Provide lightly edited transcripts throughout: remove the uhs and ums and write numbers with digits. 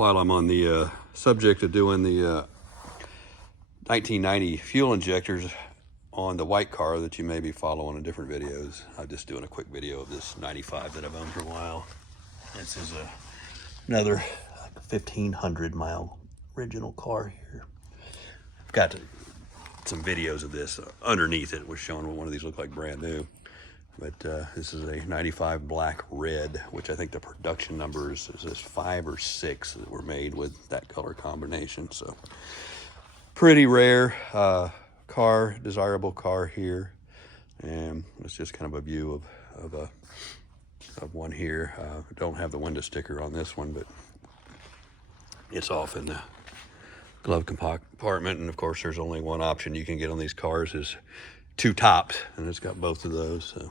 while I'm on the subject of doing the 1990 fuel injectors on the white car that you may be following in different videos, I'm just doing a quick video of this 95 that I've owned for a while. This is another like 1,500 mile original car here. I've got some videos of this underneath it. We're showing what one of these look like brand new. But this is a 95 black red, which I think the production number is 5 or 6 that were made with that color combination. So pretty rare car, desirable car here. And it's just kind of a view of one here. Don't have the window sticker on this one, but it's off in the glove compartment. And of course, there's only one option you can get on these cars is 2 tops, and it's got both of those. So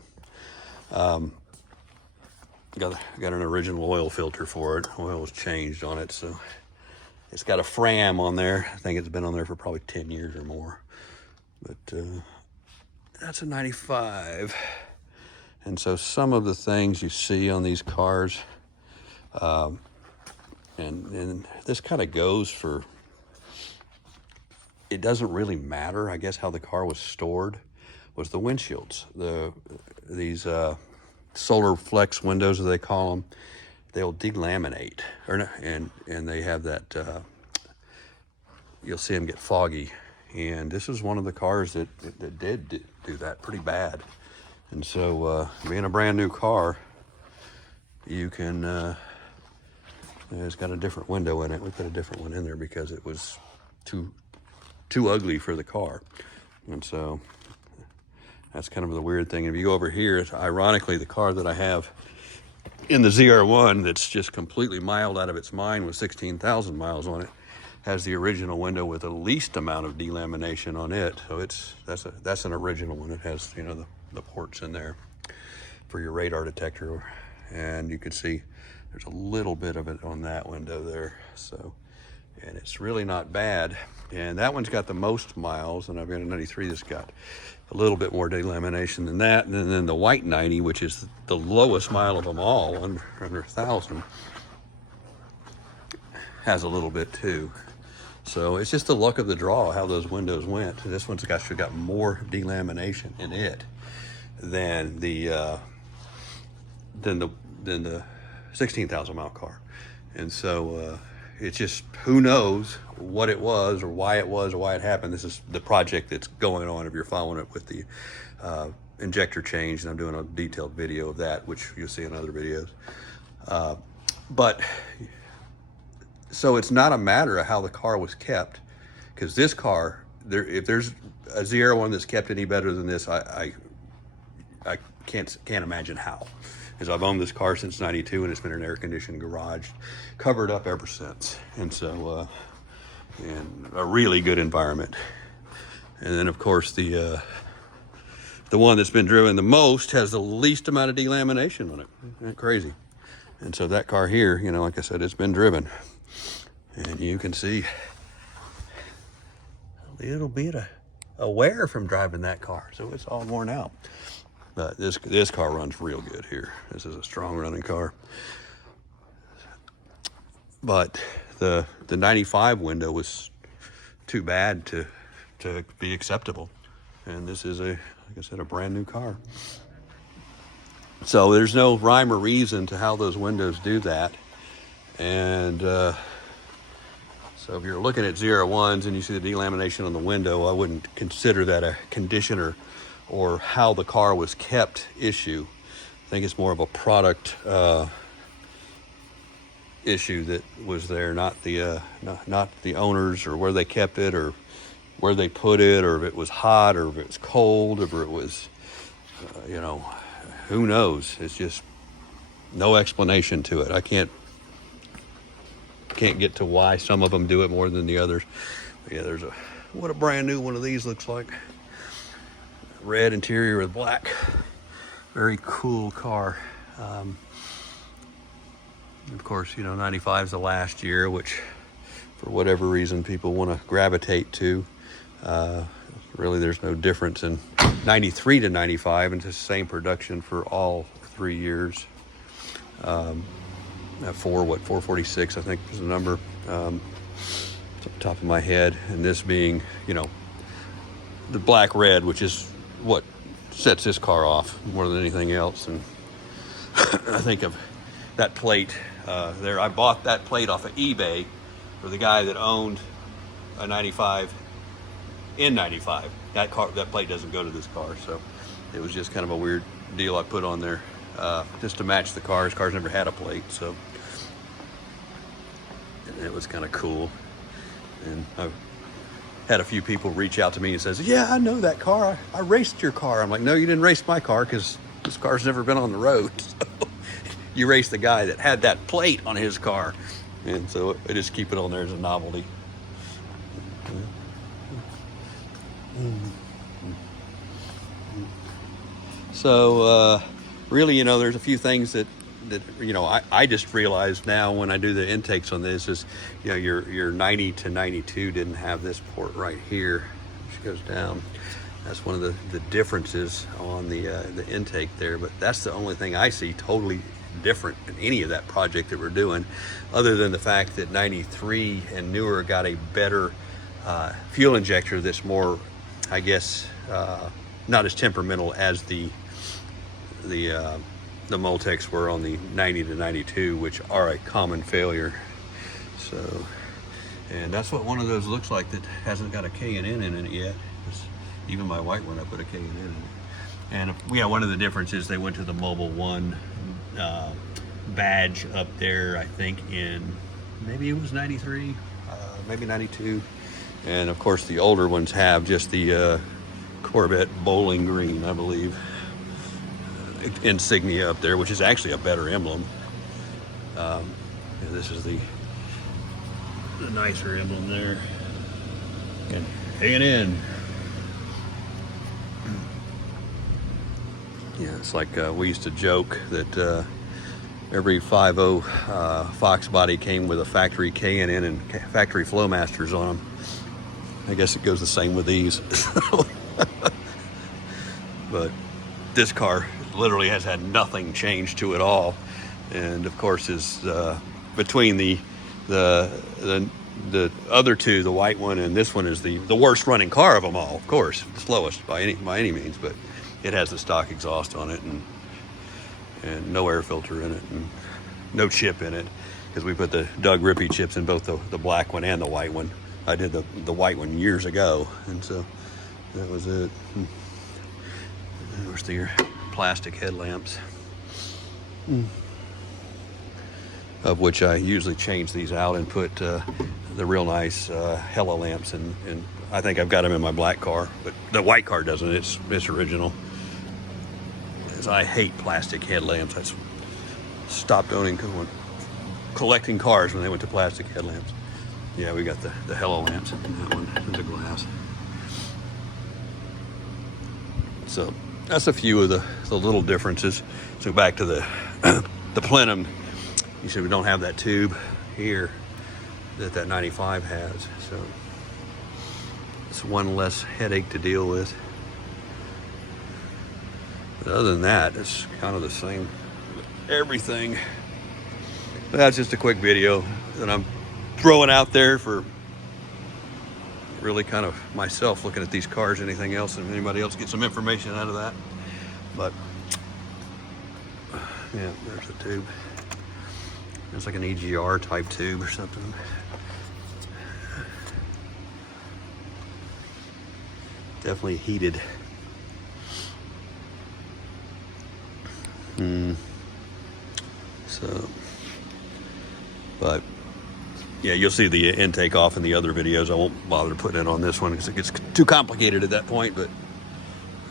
got an original oil filter for it. Oil was changed on it, so it's got a Fram on there. I think it's been on there for probably 10 years or more. But that's a 95. And so some of the things you see on these cars, and this kind of goes for, it doesn't really matter, I guess, how the car was stored, was the windshields. These solar flex windows, as they call them, they'll delaminate, and they have that, you'll see them get foggy. And this is one of the cars that did do that pretty bad. And so being a brand new car, you can, it's got a different window in it. We put a different one in there because it was too ugly for the car. And so that's kind of the weird thing. If you go over here, ironically, the car that I have in the ZR1 that's just completely mild out of its mind with 16,000 miles on it has the original window with the least amount of delamination on it. So that's an original one. It has, you know, the ports in there for your radar detector, and you can see there's a little bit of it on that window there. So, and it's really not bad. And that one's got the most miles, and I've got a 93 that's got a little bit more delamination than that. And then the white 90, which is the lowest mile of them all, under 1,000, has a little bit too. So it's just the luck of the draw how those windows went. This one's actually got more delamination in it than the 16,000 mile car. And so it's just, who knows what it was or why it happened. This is the project that's going on if you're following it with the injector change, and I'm doing a detailed video of that, which you'll see in other videos. But so it's not a matter of how the car was kept, because this car, if there's a ZR1 that's kept any better than this, I can't imagine how. Because I've owned this car since '92, and it's been an air-conditioned garage, covered up ever since. And so, in a really good environment. And then, of course, the one that's been driven the most has the least amount of delamination on it. Isn't that crazy? And so that car here, you know, like I said, it's been driven, and you can see a little bit of wear from driving that car. So it's all worn out. But this car runs real good here. This is a strong running car. But the 95 window was too bad to be acceptable. And this is like I said, a brand new car. So there's no rhyme or reason to how those windows do that. And so if you're looking at ZR1s and you see the delamination on the window, I wouldn't consider that a condition or how the car was kept issue. I think it's more of a product issue that was there, not the owners, or where they kept it, or where they put it, or if it was hot, or if it was cold, or if it was, you know, who knows? It's just no explanation to it. I can't get to why some of them do it more than the others. But yeah, what a brand new one of these looks like. Red interior with black. Very cool car. Of course, you know, 95 is the last year, which for whatever reason people want to gravitate to. Really, there's no difference in 93 to 95, and it's the same production for all 3 years. 446 I think was the number, off the top of my head. And this being, you know, the black red, which is what sets this car off more than anything else. And I think of that plate there. I bought that plate off of eBay for the guy that owned a 95 N95. That plate doesn't go to this car, so it was just kind of a weird deal I put on there just to match the cars. Cars never had a plate, so it was kind of cool. And I've had a few people reach out to me and says, yeah, I know that car. I raced your car. I'm like, no, you didn't race my car, because this car's never been on the road. So you raced the guy that had that plate on his car. And so I just keep it on there as a novelty. So really, you know, there's a few things that you know, I just realized now when I do the intakes on this is, you know, your 90 to 92 didn't have this port right here, which goes down. That's one of the differences on the intake there. But that's the only thing I see totally different in any of that project that we're doing, other than the fact that 93 and newer got a better fuel injector that's more, I guess, not as temperamental as the Multecs were on the 90 to 92, which are a common failure. So, and that's what one of those looks like that hasn't got a K&N in it yet. Even my white one, I put a K&N in it. And yeah, one of the differences, they went to the Mobile One badge up there, I think in, maybe it was 93, maybe 92. And of course the older ones have just the Corvette bowling green, I believe, insignia up there, which is actually a better emblem. Yeah, this is the nicer emblem there. And K&N. Yeah, it's like we used to joke that every 5.0 Fox body came with a factory K&N and factory Flowmasters on them. I guess it goes the same with these. But this car literally has had nothing changed to it all, and of course is between the other two, the white one and this one, is the worst running car of them all. Of course, the slowest by any means, but it has the stock exhaust on it and no air filter in it and no chip in it, because we put the Doug Rippey chips in both the black one and the white one. I did the white one years ago, and so that was it. There's the plastic headlamps, of which I usually change these out and put the real nice Hella lamps in. And I think I've got them in my black car, but the white car doesn't. It's original. Because I hate plastic headlamps. I stopped collecting cars when they went to plastic headlamps. Yeah, we got the Hella lamps in that one, in the glass. So that's a few of the little differences. So back to the plenum. You see, we don't have that tube here that 95 has. So it's one less headache to deal with. But other than that, it's kind of the same with everything. But that's just a quick video that I'm throwing out there for really kind of myself looking at these cars. Anything else, and anybody else get some information out of that. But yeah, there's the tube. It's like an EGR type tube or something. Definitely heated. So, but yeah, you'll see the intake off in the other videos. I won't bother putting it on this one because it gets too complicated at that point. But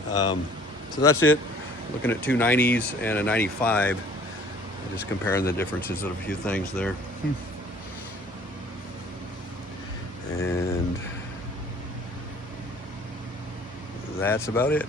so that's it. Looking at two 90s and a 95. Just comparing the differences of a few things there. And that's about it.